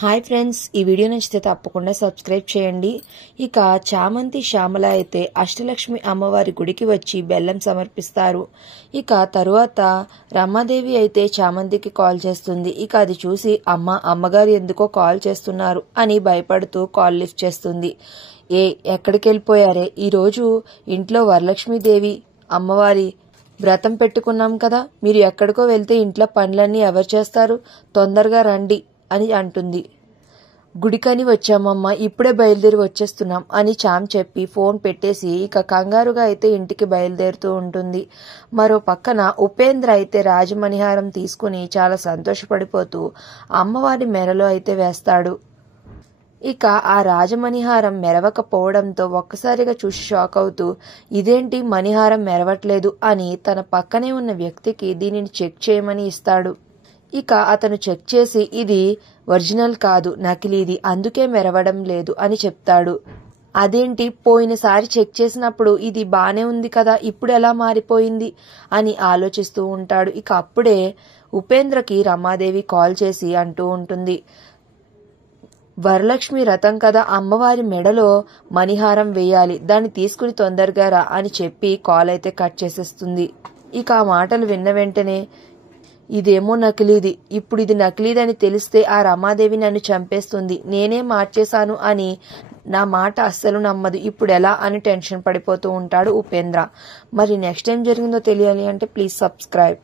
Hi friends, ఈ video నచ్చితే తప్పకుండా సబ్స్క్రైబ్ చేయండి. ఇక చామంతి శ్యామల అయితే అష్టలక్ష్మి అమ్మవారి గుడికి వచ్చి బెల్లం సమర్పిస్తారు. ఇక తరువాత రమాదేవి అయితే చామంతికి కాల్ చేస్తుంది. ఇక అది చూసి అమ్మగారు ఎందుకో కాల్ చేస్తున్నారు అని భయపడుతూ కాల్ లిఫ్ట్ చేస్తుంది. ఎక్కడికి వెళ్ళిపోయారే? ఈరోజు ఇంట్లో వరలక్ష్మీదేవి అమ్మవారి వ్రతం పెట్టుకున్నాం కదా, మీరు ఎక్కడికో వెళ్తే ఇంట్లో పనులన్నీ ఎవరు చేస్తారు? తొందరగా రండి అని అంటుంది. గుడికని వచ్చామమ్మా, ఇప్పుడే బయలుదేరి వచ్చేస్తున్నాం అని చామ్ చెప్పి ఫోన్ పెట్టేసి ఇక కంగారుగా అయితే ఇంటికి బయలుదేరుతూ ఉంటుంది. మరో పక్కన ఉపేంద్ర అయితే రాజమణిహారం తీసుకుని చాలా సంతోషపడిపోతూ అమ్మవారి మెడలో అయితే వేస్తాడు. ఇక ఆ రాజమణిహారం మెరవకపోవడంతో ఒక్కసారిగా చూసి షాక్ అవుతూ ఇదేంటి మణిహారం మెరవట్లేదు అని తన పక్కనే ఉన్న వ్యక్తికి దీనిని చెక్ చేయమని ఇస్తాడు. ఇక అతను చెక్ చేసి ఇది ఒరిజినల్ కాదు, నకిలీది, అందుకే మెరవడం లేదు అని చెప్తాడు. అదేంటి, పోయినసారి చెక్ చేసినప్పుడు ఇది బానే ఉంది కదా, ఇప్పుడు ఎలా మారిపోయింది అని ఆలోచిస్తూ ఉంటాడు. ఇక అప్పుడే ఉపేంద్రకి రమాదేవి కాల్ చేసి అంటూ ఉంటుంది, వరలక్ష్మి రథం కదా, అమ్మవారి మెడలో మణిహారం వేయాలి, దాన్ని తీసుకుని తొందరగా రా అని చెప్పి కాల్ అయితే కట్ చేసేస్తుంది. ఇక ఆ మాటలు విన్న వెంటనే ఇదేమో నకిలీది, ఇప్పుడు ఇది నకిలీదని తెలిస్తే ఆ రమాదేవి నన్ను చంపేస్తుంది, నేనే మార్చేశాను అని నా మాట అస్సలు నమ్మదు, ఇప్పుడు ఎలా అని టెన్షన్ పడిపోతూ ఉంటాడు ఉపేంద్ర. మరి నెక్స్ట్ ఏం జరిగిందో తెలియాలి అంటే ప్లీజ్ సబ్స్క్రైబ్.